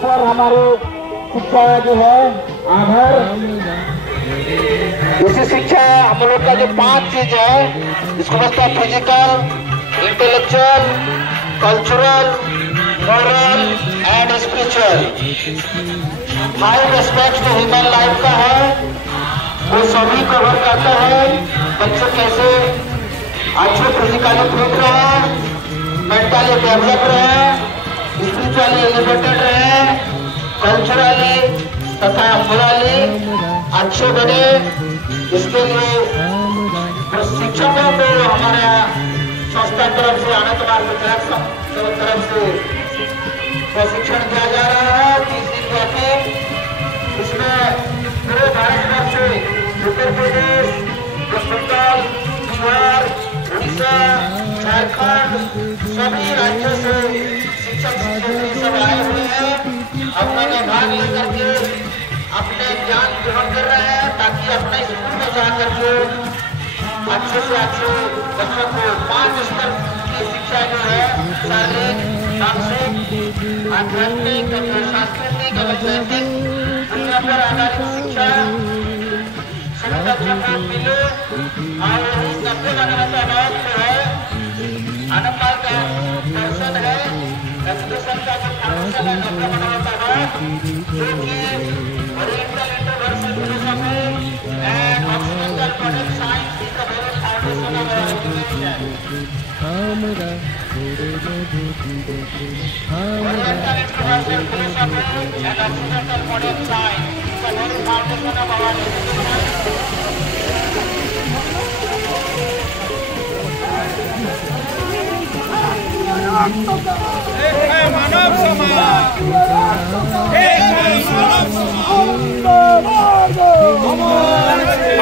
ऊपर हमारे शिक्षा जो है आधार, उसी शिक्षा हम लोग का जो 5 चीज है इसको बोलते हैं physical, intellectual, cultural, moral and spiritual. 5 aspect जो ह्यूमन लाइफ का है वो सभी कवर करता है। बच्चे कैसे अच्छे फिजिकली फिट रहे, मेंटली डेवलप रहे, स्पिरिचुअली एलिवेटेड रहे, कल्चरली तथा मोरली अच्छे बने। इसके लिए शिक्षकों को हमारे संस्था तरफ से आनंद मार्ग तरफ से प्रशिक्षण दिया जा रहा है 30 दिन व्यापी। इसमें पूरे भारतवर्ष से उत्तर प्रदेश, वेस्ट बंगाल, बिहार, उड़ीसा, झारखंड सभी राज्यों से शिक्षक शिक्षक सब आए हुए हैं। अपने भाग लेकर के अपने ज्ञान ग्रहण कर रहे हैं ताकि अपने स्कूल में जाकर के अच्छे से अच्छे बच्चों को 5 स्तर की शिक्षा जो है शारीरिक, मानसिक, आध्यात्मिक, सांस्कृतिक, वैज्ञानिक पर आधारित शिक्षा सभी बच्चों को मिले। और इस 90 का नाम जो है आनंद मार्ग का दर्शन है, एजुकेशन का जो फाउंडेशन है 90 बनाता है जो कि oriental intuitional philosophy and occidental modern science is the very foundation of education. Oriental intuitional philosophy and occidental modern science is the very foundation of our education. मानव समाज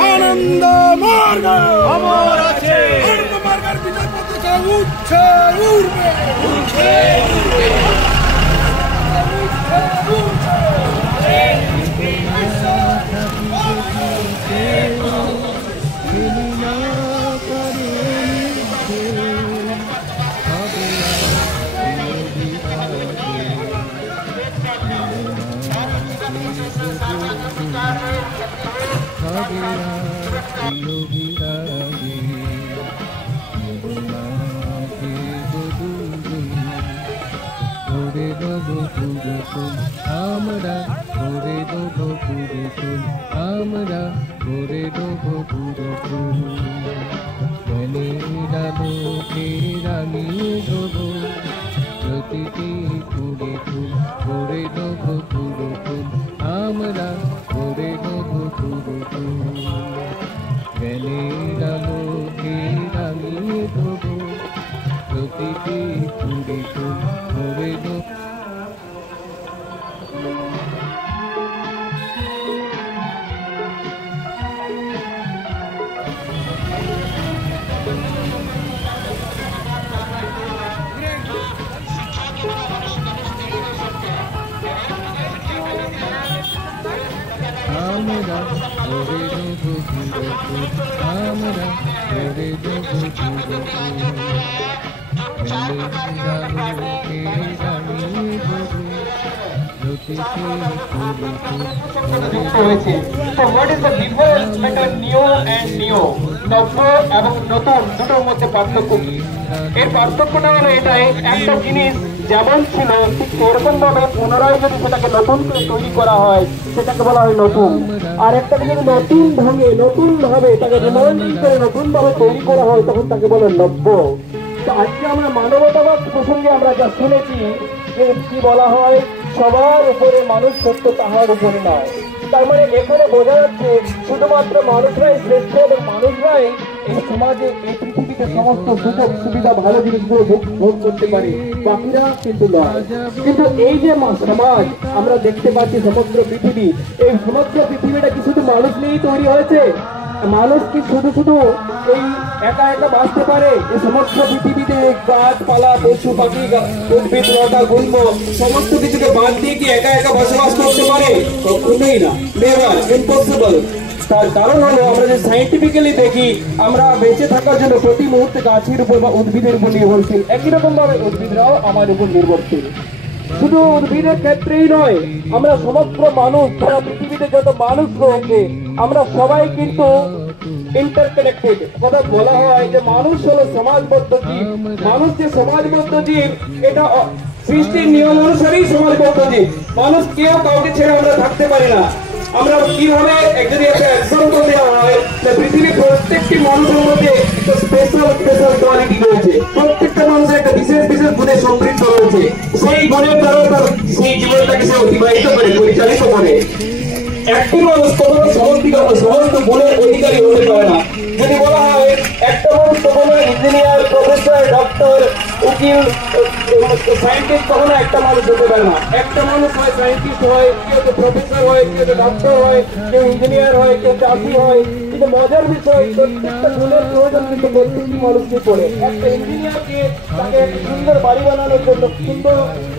आनंद मार्ग अमर আছে আনন্দ মার্গের বিজয় পতাকা উঠছে উড়বে উঠছে So what is the difference between new and new? নব্য এবং নতুন দুটোর মধ্যে পার্থক্য কি? এর পার্থক্যটা হলো এটাই, একটা জিনিস যেমন ছিল ঠিক এরকম ভাবে পুনরায় যদি সেটাকে নতুন করে তৈরি করা হয় সেটাকে বলা হয় নতুন। আর একটা যদি নতুন ঢঙে নতুন ভাবে এটাকে রিমডেলিং করে নতুন ভাবে তৈরি করা হয় তখন তাকে বলে নব্য। তো আজকে আমরা মানবতাবাদ প্রসঙ্গে আমরা যা শুনেছি যে কি বলা হয়, সবার উপরে মানুষ সত্য তাহার উপরে নয়। তার মানে এখানে বোঝা যাচ্ছে শুধুমাত্র মানুষরাই শ্রেষ্ঠ এবং মানুষরাই এই সমাজে এই পৃথিবীতে সমস্ত সুযোগ সুবিধা ভালো জিনিসগুলো ভোগ করতে পারে, বাকিরা কিন্তু নয়। কিন্তু এই যে সমাজ আমরা দেখতে পাচ্ছি সমগ্র পৃথিবী, এই সমগ্র পৃথিবীটা কি শুধু মানুষ নিয়েই তৈরি হয়েছে? মানুষ কি শুধু শুধু এই একা একা বাঁচতে পারে? এই সমস্ত পৃথিবীতে গাছপালা, পশু পাখি, উদ্ভিদ, লতা, গুল্ম সমস্ত কিছুকে বাদ দিয়ে কি একা একা বসবাস করতে পারে? কখনোই না, নেভার, ইম্পসিবল। তার কারণ হলো আমরা যে সাইন্টিফিক্যালি দেখি আমরা বেঁচে থাকার জন্য প্রতি মুহূর্তে গাছের উপর বা উদ্ভিদের উপর নির্ভরশীল, একই রকম ভাবে উদ্ভিদরাও আমার উপর নির্ভরশীল। শুধু উদ্ভিদের ক্ষেত্রেই নয়, আমরা সমগ্র মানুষ, সারা পৃথিবীতে যত মানুষ রয়েছে আমরা সবাই কিন্তু ইন্টারকানেক্টেড। কথা বলা হয় যে মানুষ হলো সমাজবদ্ধ জীব। মানুষ যে সমাজবদ্ধ জীব, এটা সৃষ্টির নিয়ম অনুসারেই সমাজবদ্ধ জীব। মানুষ কেউ কাউকে ছেড়ে আমরা থাকতে পারি না। আমরা কিভাবে যদি একটা এক্সাম্পল দেওয়া হয়, পৃথিবীর প্রত্যেকটি মানুষের মধ্যে একটা স্পেশাল কোয়ালিটি রয়েছে। প্রত্যেকটা মানুষের একটা বিশেষ গুণে সমৃদ্ধ রয়েছে। সেই গুণের দ্বারা তার সেই জীবনটাকে সে অতিবাহিত করে, পরিচালিত করে। একটি মানুষ কখনো সমস্ত গুণের অধিকারী হতে পারে না। যদি বলা হয় একটা মানুষ কখনো ইঞ্জিনিয়ার, প্রফেসর, ডক্টর, উকিল, সায়েন্টিস্ট কখনো একটা মানুষ হতে পারে না। একটা মানুষ হয় সায়েন্টিস্ট হয়, কেউ প্রফেসর হয়, কেউ ডক্টর হয়, কেউ ইঞ্জিনিয়ার হয়, কেউ চাষি হয়। কিন্তু মজার বিষয়, প্রত্যেকটা গুণের প্রয়োজন কিন্তু প্রত্যেকটি মানুষকে পড়ে। একটা ইঞ্জিনিয়ারকে তাকে একটা সুন্দর বাড়ি বানানোর জন্য,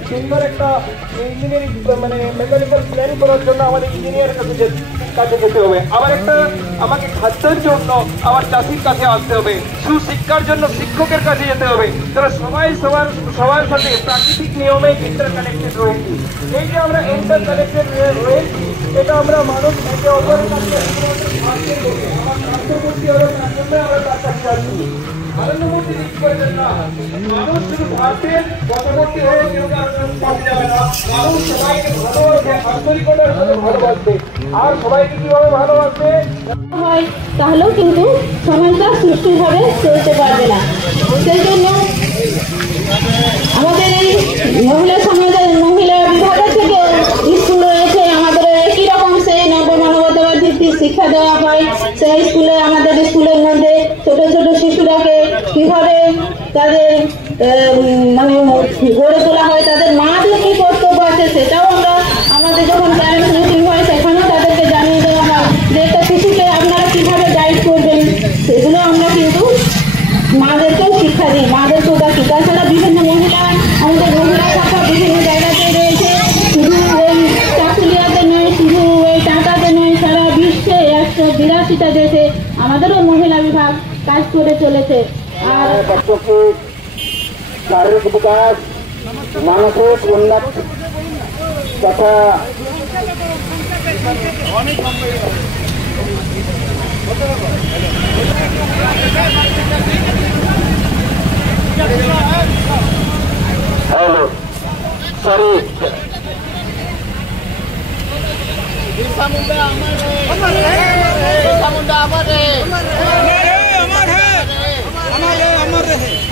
সুন্দর একটা ইঞ্জিনিয়ারিং মানে মেকানিক্যাল প্ল্যান করার জন্য আমাদের ইঞ্জিনিয়ারের কাছে যেতে হবে। আবার আমাকে খাদ্যের জন্য আমার চাষির কাছে আসতে হবে। সুশিক্ষার জন্য শিক্ষকের কাছে যেতে হবে। তারা সবাই সবার সাথে প্রাকৃতিক নিয়মে ইন্টারকানেক্টেড রয়েছে। এই যে আমরা ইন্টারকানেক্টেড রয়েছি, এটা আমরা মানুষ একে অপরের কাছে আমার স্বার্থপূর্তি হলো, তার জন্য আমরা তার কাছে যাচ্ছি। নরেন্দ্র মোদী করেছেন না, মানুষ শুধু ভারতের পরবর্তী হয়ে কেউ পাশে যাবে না। মানুষ সবাইকে ভালোবাসে, আন্তরিকতার সাথে ভালোবাসবে। আর সবাইকে কিভাবে ভালোবাসবে হয়, তাহলেও কিন্তু সমাজটা সুষ্ঠুভাবে চলতে পারবে না। সেই জন্য আমাদের এই মহিলা সমাজের মহিলা বিভাগের থেকে স্কুল রয়েছে। আমাদের একই রকম সেই নবমানবতাবাদ ভিত্তিক শিক্ষা দেওয়া হয়। সেই স্কুলে, আমাদের স্কুলের মধ্যে ছোট ছোট শিশুরাকে কিভাবে তাদের মানে গড়ে তোলা হয়, তাদের মাদের কি কর্তব্য আছে সেটাও আমরা আমাদের যখন প্যারেন্টস মিটিং হয় সেখানেও তাদেরকে জানিয়ে দেওয়া হয় যে একটা শিশুকে আপনারা কিভাবে গাইড করবেন। সেগুলো আমরা কিন্তু মাদেরকেও শিক্ষা দিই, মাদেরকেও ডাকি। তাছাড়া বিভিন্ন মহিলা, আমাদের মহিলা শাখা বিভিন্ন জায়গাতে রয়েছে। শুধু ওই চাকুলিয়াতে নয়, শুধু ওই টাকাতে নয়, সারা বিশ্বে 182টা দেশে আমাদেরও মহিলা বিভাগ কাজ করে চলেছে। আর শারীরিক বিকাশ, মানসিক উন্নতি তথা হ্যালো সরি बिरसा मुंडा अमर है, बिरसा मुंडा अमर है, अमर है, अमर है, अमर है, अमर है।